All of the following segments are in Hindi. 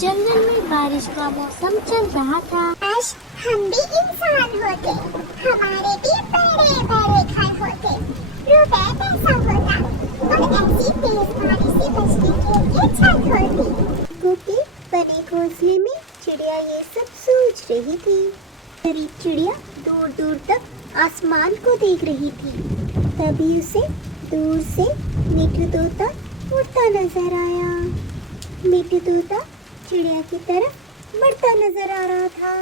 जंगल में बारिश का मौसम चल रहा था। काश हम भी इंसान होते, हमारे भी बड़े बड़े घर होते, रुपए पैसा होता और ऐसी तेज बारिश से बचने के लिए छत होती। गुड्डी बने घोंसले में चिड़िया ये सब सोच रही थी। गरीब चिड़िया दूर दूर तक आसमान को देख रही थी। तभी उसे दूर से मिठू तोता उड़ता नजर आया। मिठू तोता चिड़िया की तरफ बढ़ता नजर आ रहा था।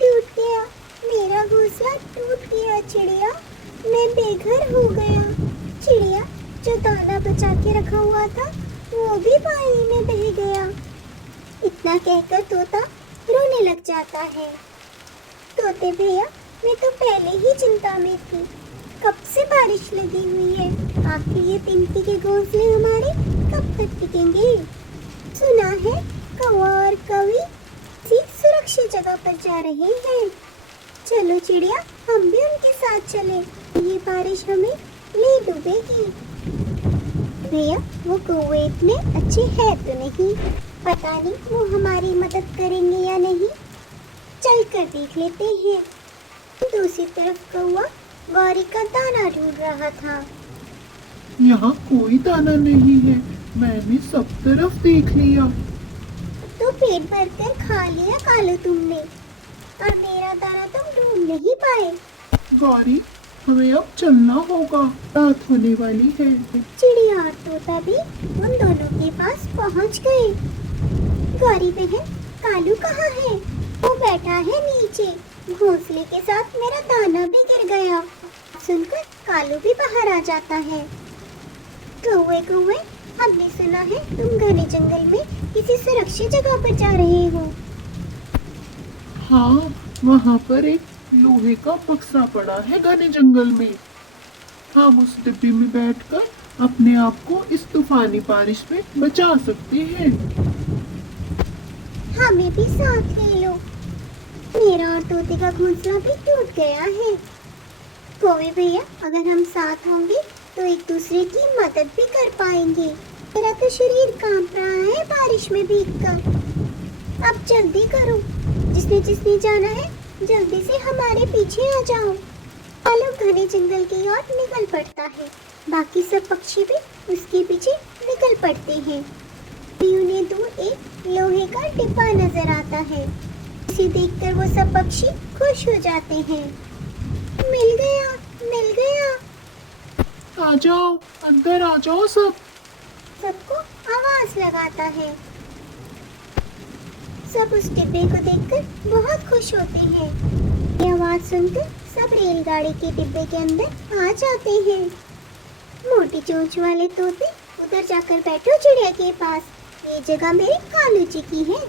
टूट गया मेरा घोंसला, टूट गया चिड़िया, मैं बेघर हो गया। चिड़िया जो दाना बचा के रखा हुआ था वो भी पानी में बह गया। इतना कहकर तोता रोने लग जाता है। तोते भैया, मैं तो पहले ही चिंता में थी, कब से बारिश लगी हुई है, आखिर ये तिनके के घोंसले हमारे कब तक टिकेंगे। सुना है कौवा और कौवी किसी सुरक्षित जगह पर जा रहे हैं। चलो चिड़िया, हम भी उनके साथ चले, ये बारिश हमें ले डूबेगी। भैया वो कौवे इतने अच्छे हैं तो नहीं, पता नहीं वो हमारी मदद करेंगे या नहीं, चल कर देख लेते हैं। दूसरी तरफ कौवा गौरी का दाना ढूंढ रहा था। यहाँ कोई दाना नहीं है, मैंने सब तरफ देख लिया। तो पेट भरकर खा लिया कालू तुमने, और मेरा दाना तुम ढूंढ नहीं पाए। गौरी, हमें अब चलना होगा, रात होने वाली है। चिड़िया और तोता भी उन दोनों के पास पहुंच गए। गौरी बहन, कालू कहाँ है? वो बैठा है नीचे, घोंसले के साथ मेरा दाना भी गिर गया। सुनकर कालू भी बाहर आ जाता है। कौवे कौवे, हमने सुना है तुम घने जंगल में किसी सुरक्षित जगह पर जा रहे हो। हाँ, वहाँ पर एक लोहे का बक्सा पड़ा है घने जंगल में। हम उस डिब्बे में बैठकर अपने आप को इस तूफानी बारिश में बचा सकते हैं। हमें भी साथ ले लो, मेरा और तोते का घोंसला भी टूट गया है। कौवे भैया, अगर हम साथ होंगे तो एक दूसरे की मदद भी कर पाएंगे। मेरा तो शरीर कांप रहा है बारिश में भीगकर। अब जल्दी करो, जिसने जिसने जाना है जल्दी से हमारे पीछे आ जाओ। कालू घने जंगल की ओर निकल पड़ता है, बाकी सब पक्षी भी उसके पीछे निकल पड़ते हैं। उन्हें दूर एक लोहे का डिब्बा नजर आता है। इसे देखकर वो सब पक्षी खुश हो जाते हैं। मिल गया, मिल गया। आ जाओ, अंदर आ जाओ सब। सबको आवाज लगाता है। सब उस डिब्बे को देखकर बहुत खुश होते हैं। ये आवाज सुनकर सब रेलगाड़ी के डिब्बे के अंदर आ जाते हैं। मोटी चोंच वाले तोते, उधर जाकर बैठो चिड़िया के पास, ये जगह मेरे कालू जी की है।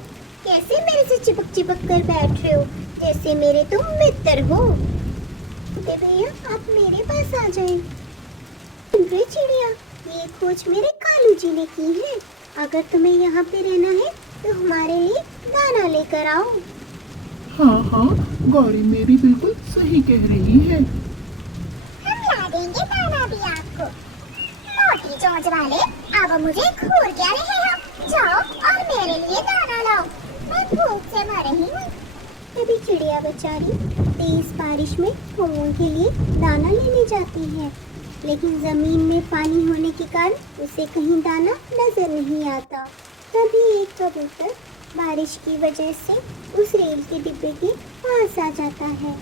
कैसे मेरे से चिपक चिपक कर बैठ रहे हो, जैसे मेरे तुम मित्र हो। तोते भैया, आप मेरे पास आ जाएं। चिड़िया, ये खोज मेरे कालू जी ने की है। अगर तुम्हें यहाँ पे रहना है तो हमारे लिए दाना लेकर आओ। हाँ हाँ, गौरी मेरी बिल्कुल सही कह रही है। हम ला देंगे दाना भी आपको। मोटी चोंच वाले, अब मुझे घूर क्या रहे हो, जाओ और मेरे लिए दाना लाओ, मैं भूख से मर रही हूँ। तभी चिड़िया बेचारी तेज बारिश में कौवों के लिए दाना लेने जाती है, लेकिन जमीन में पानी होने के कारण उसे कहीं दाना नजर नहीं आता। तभी एक कबूतर बारिश की वजह से उस रेल के डिब्बे के पास आ जाता है।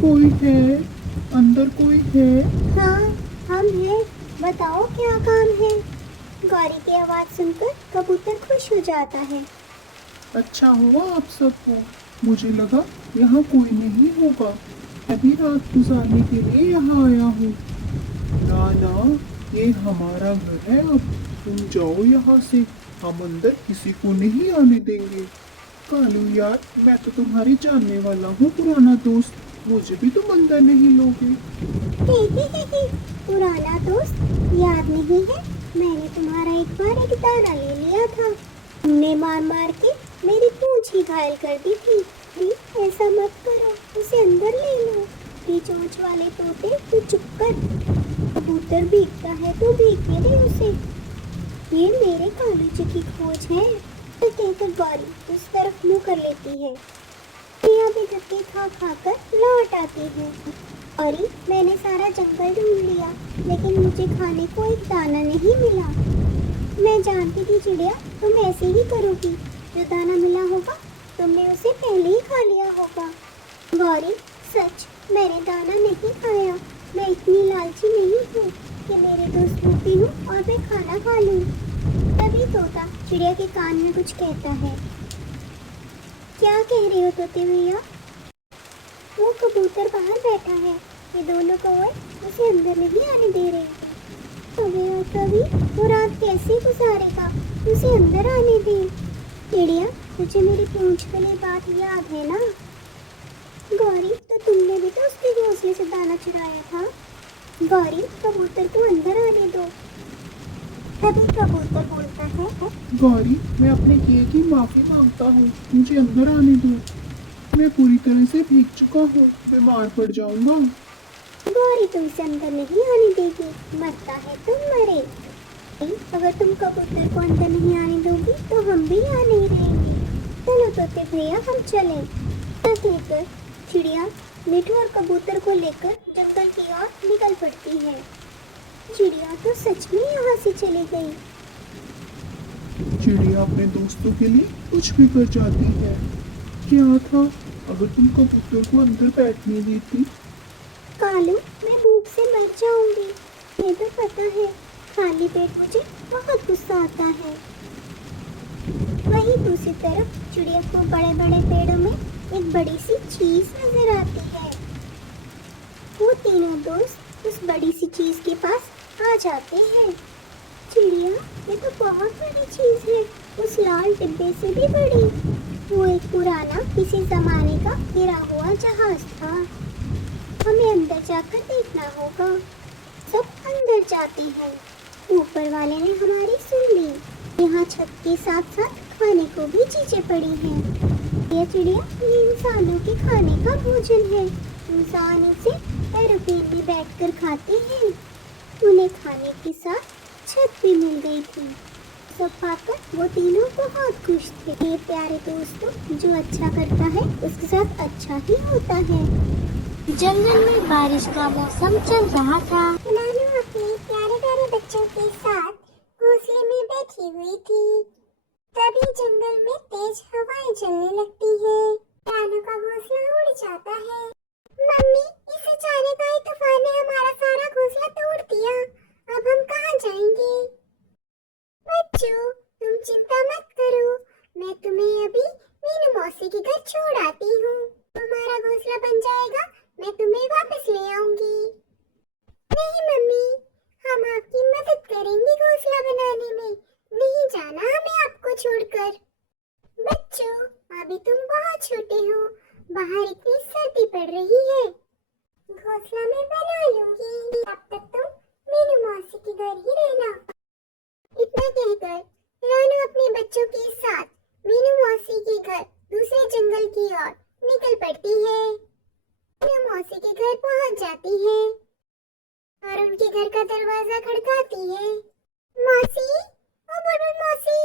कोई है? अंदर कोई है? हाँ, हम हैं, बताओ क्या काम है। गौरी की आवाज सुनकर कबूतर खुश हो जाता है। अच्छा हुआ आप सब हो, मुझे लगा यहाँ कोई नहीं होगा, अभी रात गुजारने के लिए यहाँ आया हूँ। ना ना, ये हमारा घर है, अब तुम जाओ यहाँ से, हम अंदर किसी को नहीं आने देंगे। कालू यार, मैं तो तुम्हारी जानने वाला हूँ पुराना दोस्त, मुझे भी तुम अंदर नहीं लोगे। पुराना दोस्त याद नहीं है? मैंने तुम्हारा एक बार एक दाना ले लिया था, तुमने मार मार के मेरी पूंछ ही घायल कर दी थी। प्लीज ऐसा मत करो, उसे अंदर ले लो। चोंच वाले तोते, तू चुप कर। कबूतर भीगता है तो भीगने दे उसे। ये मेरे कालू जी की खोज है, कहकर गौरी उस तरफ मुंह कर लेती है। चिड़िया भी धक्के खा खा कर लौट आती है। गौरी, मैंने सारा जंगल ढूंढ लिया लेकिन मुझे खाने को एक दाना नहीं मिला। मैं जानती थी चिड़िया तुम ऐसे ही करोगी, जो दाना मिला होगा तुमने उसे पहले ही खा लिया होगा। गौरी, सच मैंने दाना नहीं खाया। मैं इतनी लालची नहीं हूँ कि मेरे दोस्त भूखे हूँ और मैं खाना खा लूँ। तभी तोता चिड़िया के कान में कुछ कहता है। क्या कह रहे हो तोते भैया? वो कबूतर बाहर बैठा है, ये दोनों कौवे उसे अंदर नहीं आने दे रहे थे। कभी वो रात कैसे गुजारेगा, उसे अंदर आने दे। चिड़िया, तुझे मेरी पूंछ वाली बात याद है ना? गौरी, तो तुमने भी तो उसके घोंसले से दाना चुराया था। गौरी, कबूतर को अंदर आने दो। तभी कबूतर बोलता है। गौरी, मैं अपने किए की माफी मांगता हूँ, मुझे अंदर आने दो। मैं पूरी तरह से भीग चुका हूँ, बीमार पड़ जाऊंगा। गौरी तुमसे अंदर नहीं आने देगी, मरता है तुम मरे। अगर तुम कबूतर को अंदर नहीं आने दोगी तो हम भी यहाँ नहीं रहेंगे। चलो तोते भैया हम चलें। कहकर चिड़िया मिठू और कबूतर को लेकर जंगल की ओर निकल पड़ती है। चिड़िया तो सच में यहाँ से चली गई। चिड़िया अपने दोस्तों के लिए कुछ भी कर जाती है। क्या था अगर तुम कबूतर को अंदर बैठने देती? कालू, मैं भूख से मर जाऊंगी। ये तो पता है, खाली पेट मुझे बहुत गुस्सा आता है। वहीं दूसरी तरफ चिड़िया को बड़े बड़े पेड़ों में एक बड़ी सी चीज नजर आती है। वो तीनों दोस्त उस बड़ी सी चीज के पास आ जाते हैं। चिड़िया, ये तो बहुत बड़ी चीज है, उस लाल डिब्बे से भी बड़ी। वो एक पुराना किसी जमाने का गिरा हुआ जहाज था। हमें अंदर जाकर देखना होगा। सब अंदर जाते हैं। ऊपर वाले ने हमारी सुन ली। यहाँ छत के साथ साथ खाने को भी चीजें पड़ी हैं। ये चिड़िया, ये इंसानों के खाने का भोजन है। इंसान इसे एरोप्लेन में बैठकर खाते हैं। उन्हें खाने के साथ छत भी मिल गई थी। सब पाकर वो तीनों बहुत खुश थे। ये प्यारे दोस्तों, जो अच्छा करता है उसके साथ अच्छा ही होता है। जंगल में बारिश का मौसम चल रहा था। नानू अपने प्यारे प्यारे बच्चों के साथ घोंसले में बैठी हुई थी। तभी जंगल में तेज हवाएं चलने लगती है। नानू का घोंसला उड़ जाता है। मम्मी, इस अचानक आए तूफान ने हमारा सारा घोंसला तोड़ दिया। अब हम कहाँ जाएंगे? बच्चों, तुम चिंता मत करो, मैं तुम्हें अभी मीनू मौसी के घर छोड़ आती हूँ। तुम्हारा घोंसला बन जाएगा, मैं तुम्हें वापस ले आऊंगी। नहीं मम्मी, हम आपकी मदद करेंगे घोंसला बनाने में। नहीं जाना हमें आपको छोड़कर। बच्चों, अभी तुम बहुत छोटे हो, बाहर इतनी सर्दी पड़ रही है। घोंसला मैं बना लूंगी, तब तक तुम मीनू मौसी के घर ही रहना। इतना कहकर रानू अपने बच्चों के साथ मीनू मौसी के घर दूसरे जंगल की ओर निकल पड़ती है। मीनू मौसी के घर पहुंच जाती है और उनके घर का दरवाजा खड़काती है। मौसी, ओ बुलबुल मौसी,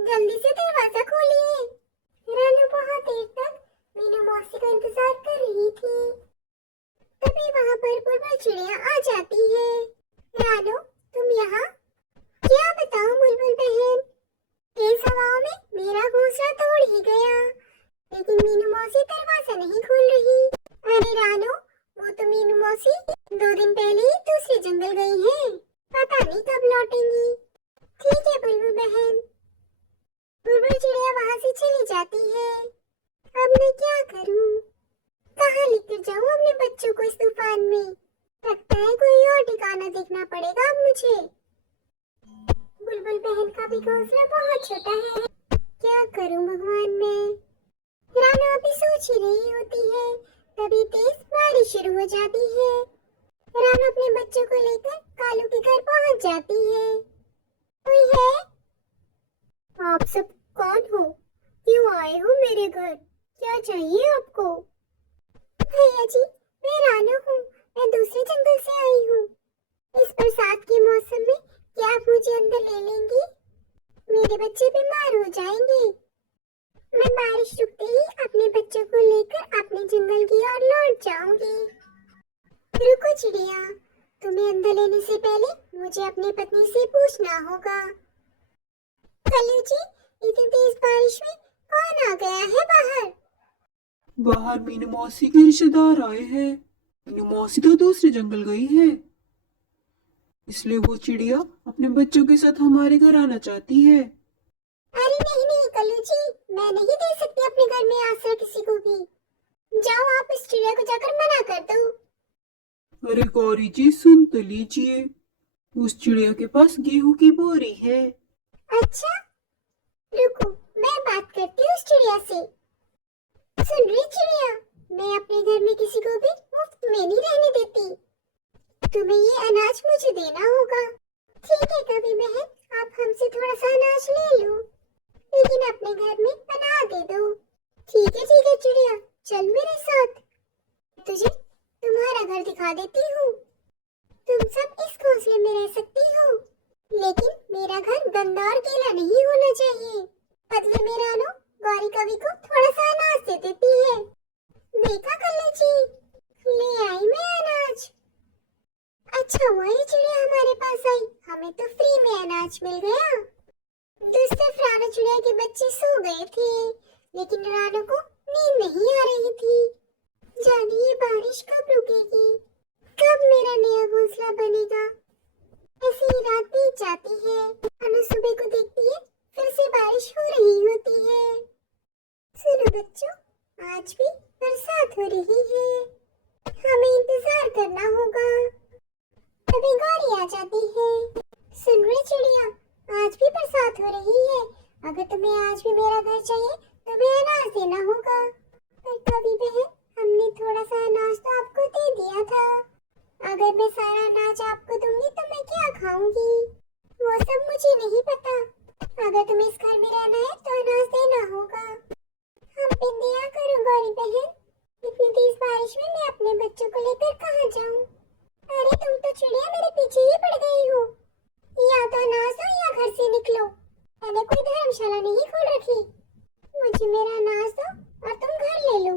जल्दी से दरवाजा खोलिए। रानू बहुत देर तक मीनू मौसी का इंतजार कर रही थी। तभी वहां पर बुलबुल चिड़िया आ जाती है। रानू, तुम यहाँ? क्या बताऊं बुलबुल बहन, तेज हवाओं में मेरा घोंसला तोड़ ही गया, लेकिन मीनू मौसी दरवाजा नहीं खोल रही। अरे रानू, वो तो मीनू मौसी 2 दिन पहले ही दूसरे जंगल गई हैं, पता नहीं कब लौटेंगी। ठीक है बुलबुल बहन। बुलबुल चिड़िया वहाँ से चली जाती है। अब मैं क्या करूं? कहाँ लेकर जाऊं अपने बच्चों को इस तूफान में? लगता है कोई और ठिकाना देखना पड़ेगा अब मुझे। बुलबुल बहन का भी घोंसला बहुत छोटा है, क्या करूं भगवान मैं? रानू अभी सोच ही रही होती है, तभी तेज बारिश शुरू हो जाती है। रानू अपने बच्चों को लेकर कालू के घर पहुंच जाती है। कोई है? आप सब कौन हो? क्यों आए हो मेरे घर? क्या चाहिए आपको? भैया जी, मैं रानू हूँ, मैं दूसरे जंगल से आई हूँ। इस बरसात के मौसम में क्या आप मुझे अंदर ले लेंगी? मेरे बच्चे बीमार हो जाएंगे। मैं बारिश रुकते ही अपने बच्चों को लेकर अपने जंगल की ओर लौट जाऊंगी। रुको चिड़िया, तुम्हें अंदर लेने से पहले मुझे अपनी पत्नी से पूछना होगा। कल्लू जी, इतनी तेज बारिश में कौन आ गया है बाहर? बाहर मीनू मौसी के रिश्तेदार आए हैं। मीनू मौसी तो दूसरे जंगल गई है, इसलिए वो चिड़िया अपने बच्चों के साथ हमारे घर आना चाहती है। अरे नहीं नहीं कल्लू जी, मैं नहीं दे सकती अपने घर में आश्रय किसी को भी। जाओ, आप इस चिड़िया को जाकर मना कर दो। अरे गौरी जी, सुन तो लीजिए, उस चिड़िया के पास गेहूं की बोरी है। अच्छा, रुको, मैं बात करती हूँ उस चिड़िया से। सुन रही चिड़िया, मैं अपने घर में किसी को भी मुफ्त में नहीं रहने देती। तुम्हें ये अनाज मुझे देना होगा। ठीक है कभी बहन, आप हमसे थोड़ा सा अनाज ले लो, लेकिन अपने घर में बना दे दो। ठीक है चिड़िया, चल मेरे साथ, तुझे तुम्हारा घर दिखा देती हूँ। तुम सब इस घोंसले में रह सकती हो, लेकिन मेरा घर गंदा और गीला नहीं होना चाहिए। बदले में रानो गौरी कवि को थोड़ा सा अनाज दे देती है। देखा कल्लू जी, ले आई मैं अनाज। अच्छा हुआ ये चिड़िया हमारे पास आई, हमें तो फ्री में अनाज मिल गया। दूसरे रानो चिड़िया के बच्चे सो गए थे, लेकिन रानो को नींद नहीं आ रही थी। जाने ये बारिश कब रुकेगी, कब मेरा नया घोंसला बनेगा। ऐसी ही रात बीत जाती है, रानो सुबह को देखती है फिर से बारिश हो रही होती है। सुनो बच्चों, आज भी बरसात हो रही है, हमें इंतजार करना होगा। तभी गौरी आ जाती है। सुन रही चिड़िया, आज भी बरसात हो रही है, अगर तुम्हें आज भी मेरा घर चाहिए तो तुम्हें अनाज देना होगा। पर कभी बहन, हमने थोड़ा सा अनाज तो आपको दे दिया था। अगर मैं सारा अनाज आपको दूंगी तो मैं क्या खाऊंगी, वो सब मुझे नहीं पता। अगर तुम्हें इस घर में रहना है तो अनाज देना होगा। हम पे दया करो गौरी बहन, इतनी तेज बारिश में मैं अपने बच्चों को लेकर कहाँ जाऊँ? अरे तुम तो चिड़िया मेरे पीछे ही पड़ गई हो। या तो अनाज दो या घर से निकलो। मैंने कोई धर्मशाला नहीं खोल रखी। मुझे मेरा अनाज दो और तुम घर ले लो।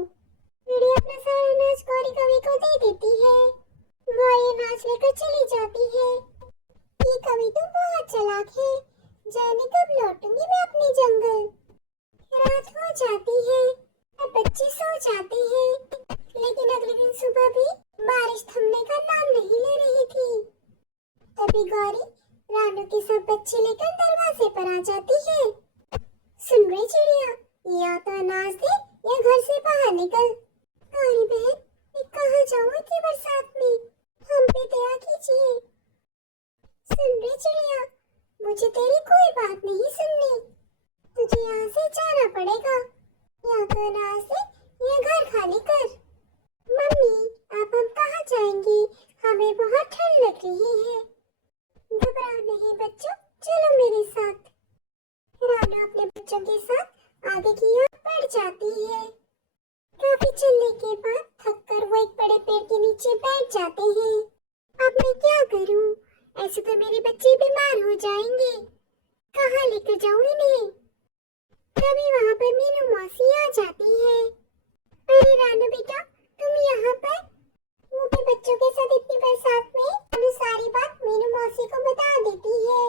चिड़िया अपना सारा अनाज गौरी कवि को दे देती है। गौरी अनाज लेकर चली जाती है। ये कवि तो बहुत चालाक है, जाने कब लौटूंगी मैं अपने जंगल। रात हो जाती है और बच्चे सो जाते हैं, लेकिन अगले दिन सुबह भी बारिश थमने का नाम नहीं ले रही थी। तभी गौरी रानो के सब बच्चे लेकर दरवाजे पर आ जाती है। सुन रही चिड़िया, या तो अनाज दे या घर से बाहर निकल। गौरी बहन, मैं कहाँ जाऊँ इतनी बरसात में, हम पे दया कीजिए। सुन रही चिड़िया, मुझे तेरी कोई बात नहीं सुननी, तुझे यहाँ से जाना पड़ेगा। या तो अनाज दे या घर खाली कर। मम्मी, अब हम कहाँ जाएंगे, हमें बहुत ठंड लग रही है। घबराओ नहीं बच्चों, चलो मेरे साथ। रानो अपने बच्चों के साथ आगे की ओर बढ़ जाती है। काफी चलने के बाद थककर वो एक बड़े पेड़ के नीचे बैठ जाते हैं। अब मैं क्या करूं, ऐसे तो मेरे बच्चे बीमार हो जाएंगे, कहाँ लेकर जाऊं इन्हें। तभी वहाँ पर मीनू मौसी आ जाती है। अरे रानो बेटा, तुम यहाँ पर? वो भी बच्चों के साथ इतनी बरसात में रानो सारी बात मीनू मौसी को बता देती है।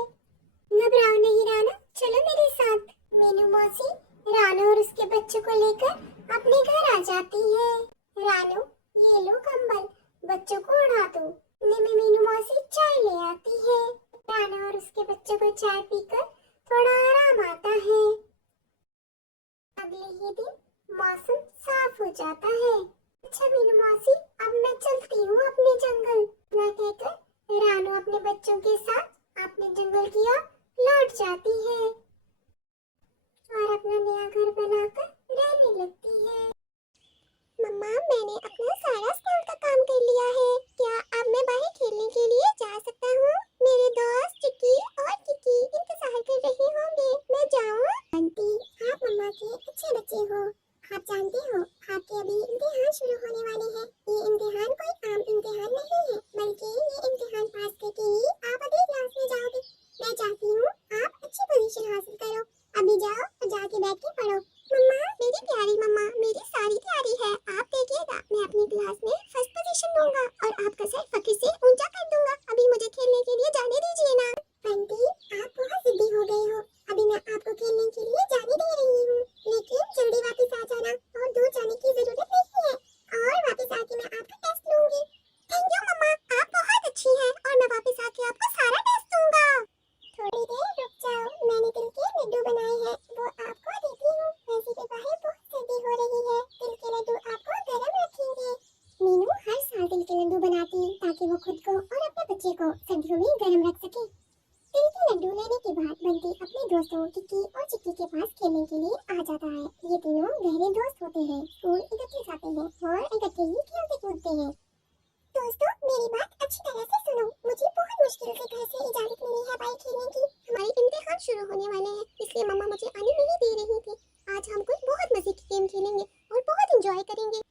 घबराओ नहीं रानो, चलो मेरे साथ। मीनू मौसी रानो और उसके बच्चों को लेकर अपने घर आ जाती है। रानो, ये लो कंबल, बच्चों को उड़ा दो। में मीनू मौसी चाय ले आती है। रानो और उसके बच्चों को चाय पीकर थोड़ा आराम आता है। अगले ही दिन मौसम साफ हो जाता है। अच्छा मीनू मौसी, अब मैं चलती हूँ अपने जंगल, मैं कहकर रानो अपने बच्चों के साथ अपने जंगल की ओर लौट जाती है और अपना नया घर बनाकर रहने लगती है। मम्मा, मैंने अपना सारा स्कूल का काम कर लिया है, क्या अब मैं बाहर खेलने के लिए जा सकता हूँ? मेरे दोस्त चिक्की और किकी इंतजार कर रहे होंगे, मैं जाऊँ? आंटी, आप मम्मा के अच्छे बच्चे हो, आप जानते हो आपके अभी इम्तिहान शुरू होने वाले हैं। ये इम्तिहान कोई आम इम्तिहान नहीं है, बल्कि ये इम्तिहान पास करके ही आप अगली क्लास में जाओगे। मैं चाहती हूँ आप अच्छी पोजीशन हासिल करो। अभी जाओ और जाके बैठ के पढ़ो। मम्मा, मेरी प्यारी मम्मा, मेरी सारी तैयारी है। आप देखिएगा, मैं अपनी क्लास में फर्स्ट पोजीशन लूंगा और आपका सर फकीर से ऊंचा कर दूंगा। अभी मुझे खेलने के लिए जाने दीजिए ना। बंटी, आप बहुत जिद्दी हो गए हो। अभी मैं आपको खेलने के लिए जाने दे रही हूँ, लेकिन जल्दी वापस आ जाना और दूर जाने की जरूरत नहीं है। और वापस आके मैं आपका टेस्ट लूंगी। थैंक यू मम्मा, आप बहुत अच्छी हैं और मैं वापस आके आपको सारा टेस्ट दूंगा। थोड़ी देर रुक जाओ, मैंने तिल के लड्डू बनाए हैं, वो आपको देती हूँ। वैसे भी बाहर बहुत सर्दी हो रही है, तिल के लड्डू आपको गर्म रखेंगे। मीनू हर साल तिल के लड्डू बनाती है ताकि वो खुद को और अपने बच्चे को सर्दियों में गर्म रख सके। तिल के लड्डू लेने के बाद बंटी अपने दोस्तों किक्की और चिक्की के पास खेलने के लिए आ जाता है। ये तीनों गहरे दोस्त होते हैं, स्कूल इकट्ठे जाते हैं और इकट्ठे ही खेलते कूदते हैं। दोस्तों, मेरी बात अच्छी तरह से सुनो। मुझे बहुत मुश्किल से घर से इजाजत मिली है बाइक खेलने की। हमारे इम्तिहान शुरू होने वाले हैं, इसलिए मम्मा मुझे आने नहीं दे रही थी। आज हम कुछ बहुत मजे की गेम खेलेंगे और बहुत एंजॉय करेंगे।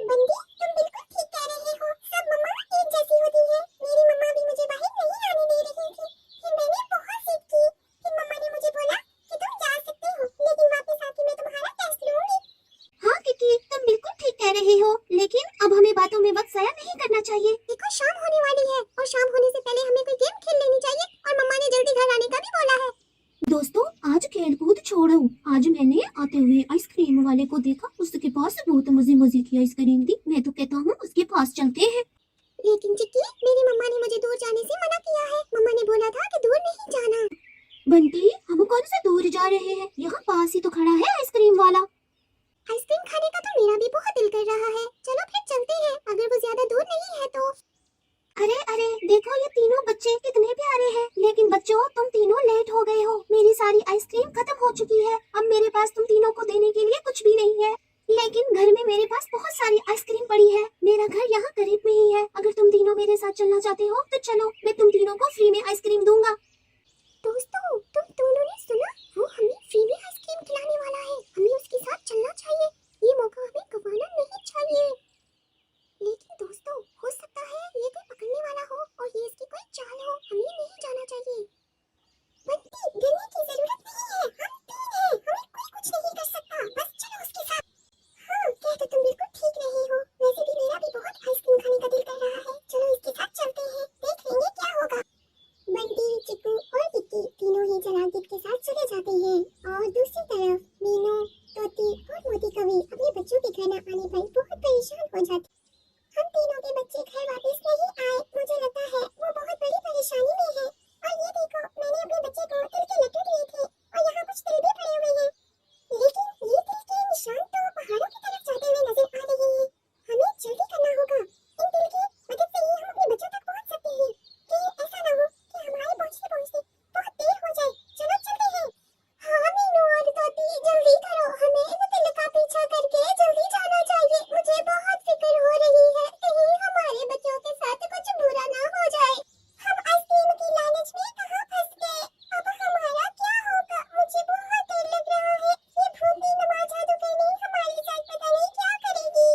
बंदी, तुम बिल्कुल ठीक कह रही हो। सब मम्मा एक जैसी होती है। मेरी मम्मा भी मुझे बाहर नहीं आने दे रही थी। फिर मैंने बहुत जिद की। फिर मम्मा ने मुझे बोला कि तुम जा सकते हो, लेकिन वापस आके मैं तुम्हारा टेस्ट लूंगी। हाँ किकी, तुम बिल्कुल ठीक कह रही हो, लेकिन अब हमें बातों में वक्त ज़ाया नहीं करना चाहिए। देखो, शाम होने वाली है और शाम होने से पहले हमें कोई गेम खेल लेनी चाहिए और मम्मा ने जल्दी घर आने का भी बोला है। दोस्तों, आज खेल कूद छोड़ो। आज मैंने आते हुए आइसक्रीम वाले को देखा, उसके पास बहुत मजे की आइसक्रीम थी। मैं तो कहता हूँ उसके पास चलते हैं। लेकिन चिक्की, मेरी मम्मा ने मुझे दूर जाने से मना किया है। मम्मा ने बोला था कि दूर नहीं जाना। बंटी, हम कौन से दूर जा रहे हैं? यहाँ पास ही तो खड़ा है आइसक्रीम वाला। आइसक्रीम खाने का तो मेरा भी बहुत दिल कर रहा है। चलो फिर चलते हैं, अगर वो ज्यादा दूर नहीं है तो। अरे अरे, देखो ये तीनों बच्चे कितने प्यारे हैं। लेकिन बच्चों, तुम तीनों लेट हो गए हो। मेरी सारी आइसक्रीम खत्म हो चुकी है। अब मेरे पास तुम तीनों को देने के लिए कुछ भी नहीं है। लेकिन घर में मेरे पास बहुत सारी आइसक्रीम पड़ी है। मेरा घर यहाँ करीब में ही है। अगर तुम तीनों मेरे साथ चलना चाहते हो तो चलो, मैं तुम तीनों को फ्री में आइसक्रीम दूंगा। दोस्तों, तुम दोनों ने सुना? वो हमें फ्री में आइसक्रीम खिलाने वाला है। हमें उसके साथ चलना चाहिए। ये मौका हमें गंवाना नहीं चाहिए। लेकिन दोस्तों, हो सकता है ये कोई पकड़ने वाला हो और ये इसकी कोई चाल हो। हमें नहीं जाना चाहिए। बंटी, डरने की जरूरत नहीं है। हम तीन हैं, हमें कोई कुछ नहीं कर सकता। बस चलो उसके साथ। हाँ, कह तो तुम बिल्कुल ठीक रही हो। वैसे भी मेरा भी बहुत आइसक्रीम खाने का दिल कर रहा है। चलो इसके साथ चलते हैं, देख लेंगे क्या होगा। बंटी, चिक्कू और किक्की तीनों ही चलागित के साथ चले जाते हैं और दूसरी तरफ मीनू, तोती और मोती कवि अपने बच्चों के घर न आने पर बहुत परेशान हो जाते। हम तीनों के बच्चे घर वापस नहीं आए। मुझे लगता है वो बहुत बड़ी परेशानी में है। और ये देखो, मैंने अपने बच्चे को तिल के लड्डू दिए थे और यहाँ कुछ तिल भी पड़े हुए हैं। लेकिन ये तिल के निशान तो पहाड़ों की तरफ जाते हुए नजर आ रहे हैं। हमें जल्दी करना होगा। इन तिल की मदद से ही हम अपने बच्चों तक पहुँच सकते हैं। कि ऐसा ना हो कि हमारे पहुँचते पहुँचते बहुत देर हो जाए। चलो चलते हैं। हाँ मीनू और तोती, जल्दी करो। हमें इन तिल का पीछा करके जल्दी जाना चाहिए। मुझे बहुत फिक्र हो रही है, कहीं हमारे बच्चों के साथ कुछ बुरा ना हो जाए। हम आइसक्रीम की लालच में कहाँ फंस गए? अब हमारा क्या होगा? मुझे बहुत डर लग रहा है। ये भूत नमाज जादूगरनी हमारे साथ पता नहीं क्या करेगी।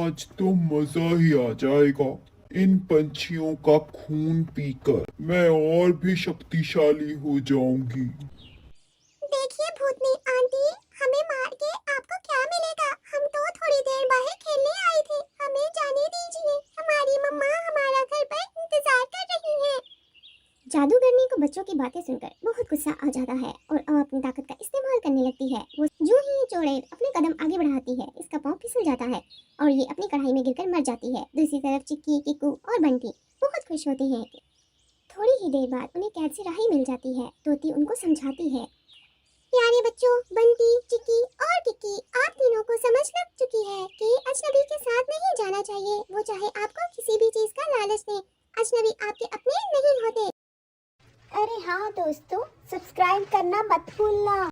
आज तो मजा ही आ जाएगा। इन पंछियों का खून पीकर मैं और भी शक्तिशाली हो जाऊंगी। देखिए भूतनी आंटी, हमें मार के आपको क्या मिलेगा? हम तो थोड़ी देर बाहर खेलने आए थे। हमें जाने दीजिए। हमारी मम्मा हमारा घर पर इंतजार कर रही है। जादूगरनी को बच्चों की बातें सुनकर बहुत गुस्सा आ जाता है और अपनी ताकत का इस्तेमाल करने लगती है। वो जो ही चोड़ैल अपने कदम आगे बढ़ाती है, इसका पाँव फिसल जाता है और ये अपनी कढ़ाई में गिरकर मर जाती है। दूसरी तरफ चिक्की, किक्कू और बंटी बहुत खुश होते हैं। थोड़ी ही देर बाद उन्हें कैद से राही मिल जाती है। तोती उनको समझाती है। प्यारे बच्चों, बंटी, चिक्की और किक्की, आप तीनों को समझ लग चुकी है कि अजनबी के साथ नहीं जाना चाहिए। वो चाहे आपको किसी भी चीज का लालच दे, अजनबी आपके अपने नहीं होते। अरे हाँ दोस्तों, सब्सक्राइब करना मत भूलना।